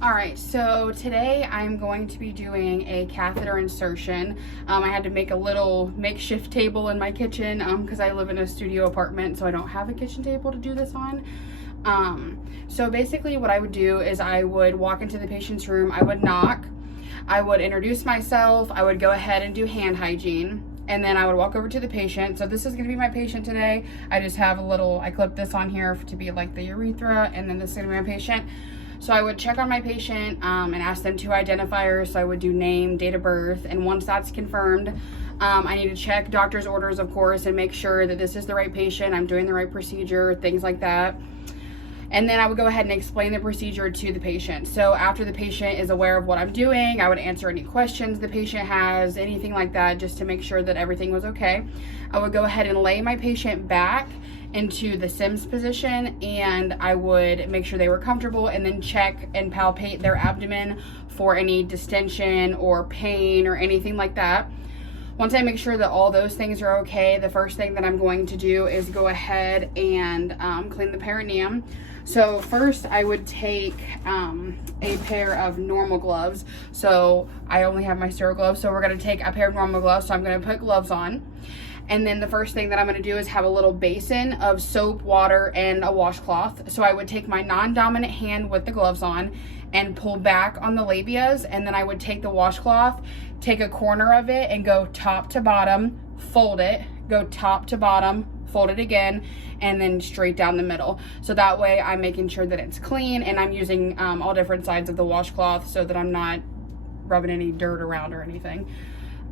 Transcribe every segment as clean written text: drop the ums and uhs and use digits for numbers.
All right, so today I'm going to be doing a catheter insertion. I had to make a little makeshift table in my kitchen because I live in a studio apartment, so I don't have a kitchen table to do this on. So basically what I would do is I would walk into the patient's room, I would knock, I would introduce myself, I would go ahead and do hand hygiene, and then I would walk over to the patient. So this is gonna be my patient today. I just have I clipped this on here to be like the urethra, and then this is gonna be my patient. So I would check on my patient and ask them 2 identifiers. So I would do name, date of birth, and once that's confirmed, I need to check doctor's orders, of course, and make sure that this is the right patient, I'm doing the right procedure, things like that. And then I would go ahead and explain the procedure to the patient. So after the patient is aware of what I'm doing, I would answer any questions the patient has, anything like that, just to make sure that everything was okay. I would go ahead and lay my patient back into the Sims position, and I would make sure they were comfortable, and then check and palpate their abdomen for any distension or pain or anything like that. Once I make sure that all those things are okay, the first thing that I'm going to do is go ahead and clean the perineum. So first I would take a pair of normal gloves. So I only have my sterile gloves, so we're gonna take a pair of normal gloves, so I'm gonna put gloves on. And then the first thing that I'm gonna do is have a little basin of soap, water, and a washcloth. So I would take my non-dominant hand with the gloves on and pull back on the labias, and then I would take the washcloth, take a corner of it and go top to bottom, fold it, go top to bottom, fold it again, and then straight down the middle. So that way I'm making sure that it's clean, and I'm using all different sides of the washcloth so that I'm not rubbing any dirt around or anything.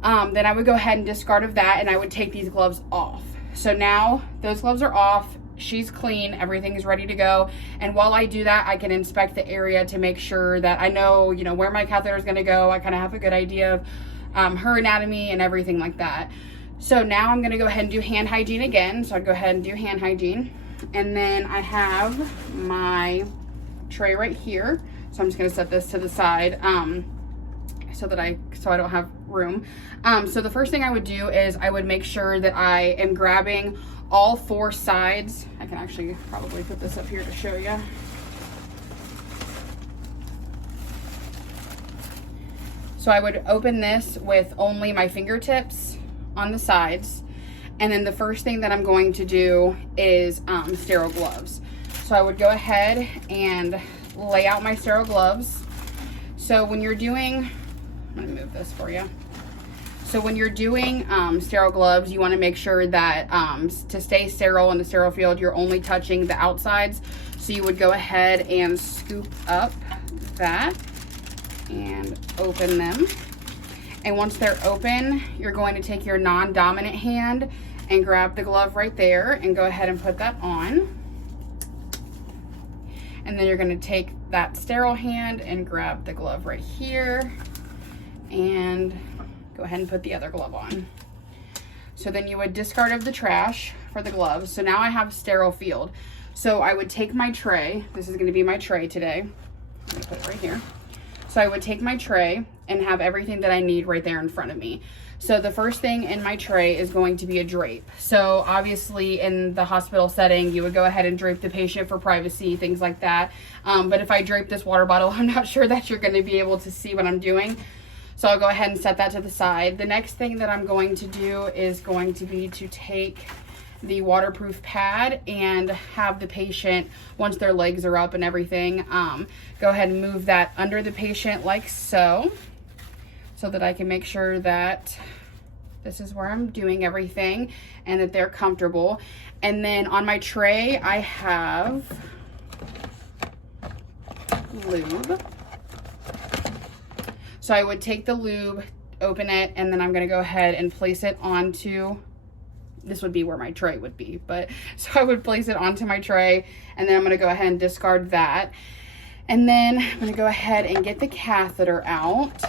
Then I would go ahead and discard of that, and I would take these gloves off. So now those gloves are off, she's clean, everything is ready to go. And while I do that, I can inspect the area to make sure that I know, where my catheter is gonna go. I kind of have a good idea of her anatomy and everything like that. So now I'm gonna go ahead and do hand hygiene again. So I'd go ahead and do hand hygiene. And then I have my tray right here. So I'm just gonna set this to the side so I don't have room. So the first thing I would do is I would make sure that I am grabbing all 4 sides. I can actually probably put this up here to show you. So I would open this with only my fingertips on the sides. And then the first thing that I'm going to do is sterile gloves. So I would go ahead and lay out my sterile gloves. So when you're doing, I'm gonna move this for you. So when you're doing sterile gloves, you wanna make sure that to stay sterile in the sterile field, you're only touching the outsides. So you would go ahead and scoop up that and open them. And once they're open, you're going to take your non-dominant hand and grab the glove right there and go ahead and put that on. And then you're gonna take that sterile hand and grab the glove right here and go ahead and put the other glove on. So then you would discard of the trash for the gloves. So now I have sterile field. So I would take my tray. This is gonna be my tray today. I'm gonna put it right here. So I would take my tray and have everything that I need right there in front of me. So the first thing in my tray is going to be a drape. So obviously in the hospital setting, you would go ahead and drape the patient for privacy, things like that. But if I drape this water bottle, I'm not sure that you're gonna be able to see what I'm doing. So I'll go ahead and set that to the side. The next thing that I'm going to do is going to be to take the waterproof pad and have the patient, once their legs are up and everything, go ahead and move that under the patient like so that I can make sure that this is where I'm doing everything and that they're comfortable. And then on my tray, I have lube. So I would take the lube, open it, and then I'm gonna go ahead and place it onto, this would be where my tray would be, but so I would place it onto my tray, and then I'm gonna go ahead and discard that. And then I'm gonna go ahead and get the catheter out.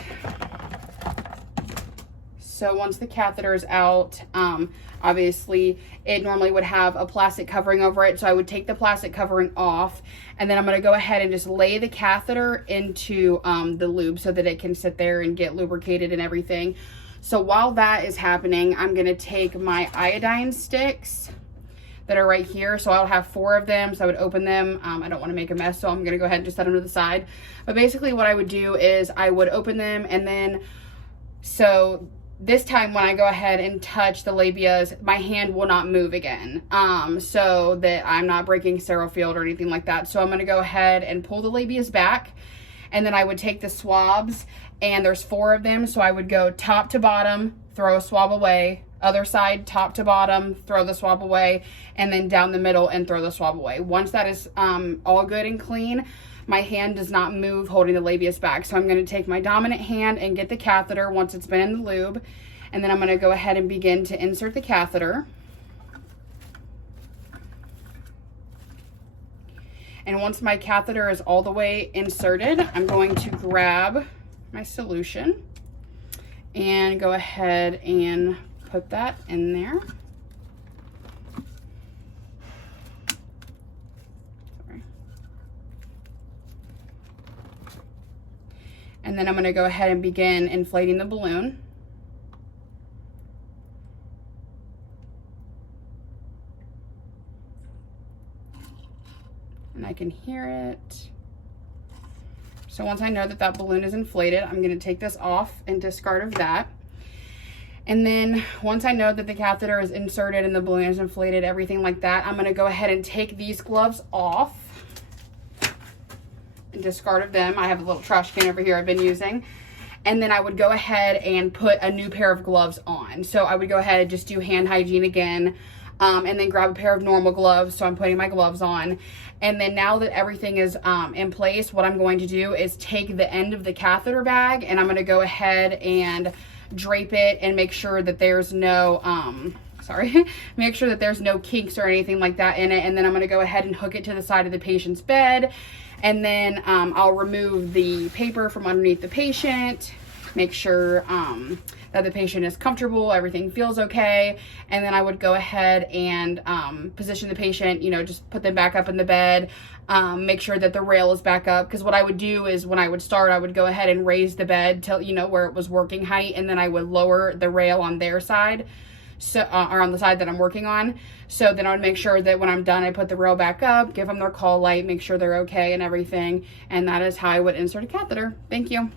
So once the catheter is out, obviously it normally would have a plastic covering over it. So I would take the plastic covering off, and then I'm gonna go ahead and just lay the catheter into the lube so that it can sit there and get lubricated and everything. So while that is happening, I'm gonna take my iodine sticks that are right here. So I'll have 4 of them. So I would open them. I don't want to make a mess, so I'm going to go ahead and just set them to the side. But basically what I would do is I would open them, and then so this time when I go ahead and touch the labias, my hand will not move again, so that I'm not breaking sterile field or anything like that. So I'm going to go ahead and pull the labias back, and then I would take the swabs, and there's 4 of them. So I would go top to bottom, throw a swab away, other side, top to bottom, throw the swab away, and then down the middle and throw the swab away. Once that is all good and clean, my hand does not move holding the labias back. So I'm going to take my dominant hand and get the catheter once it's been in the lube, and then I'm going to go ahead and begin to insert the catheter. And once my catheter is all the way inserted, I'm going to grab my solution and go ahead and put that in there. Sorry. And then I'm going to go ahead and begin inflating the balloon. And I can hear it. So once I know that that balloon is inflated, I'm going to take this off and discard of that. And then once I know that the catheter is inserted and the balloon is inflated, everything like that, I'm going to go ahead and take these gloves off and discard of them. I have a little trash can over here I've been using. And then I would go ahead and put a new pair of gloves on. So I would go ahead and just do hand hygiene again, and then grab a pair of normal gloves. So I'm putting my gloves on. And then now that everything is in place, what I'm going to do is take the end of the catheter bag, and I'm going to go ahead and drape it and make sure that there's no, make sure that there's no kinks or anything like that in it. And then I'm going to go ahead and hook it to the side of the patient's bed. And then I'll remove the paper from underneath the patient, make sure that the patient is comfortable, everything feels okay. And then I would go ahead and position the patient, you know, just put them back up in the bed, make sure that the rail is back up. Because what I would do is when I would start, I would go ahead and raise the bed till, you know, where it was working height, and then I would lower the rail on their side, so or on the side that I'm working on. So then I would make sure that when I'm done, I put the rail back up, give them their call light, make sure they're okay and everything. And that is how I would insert a catheter. Thank you.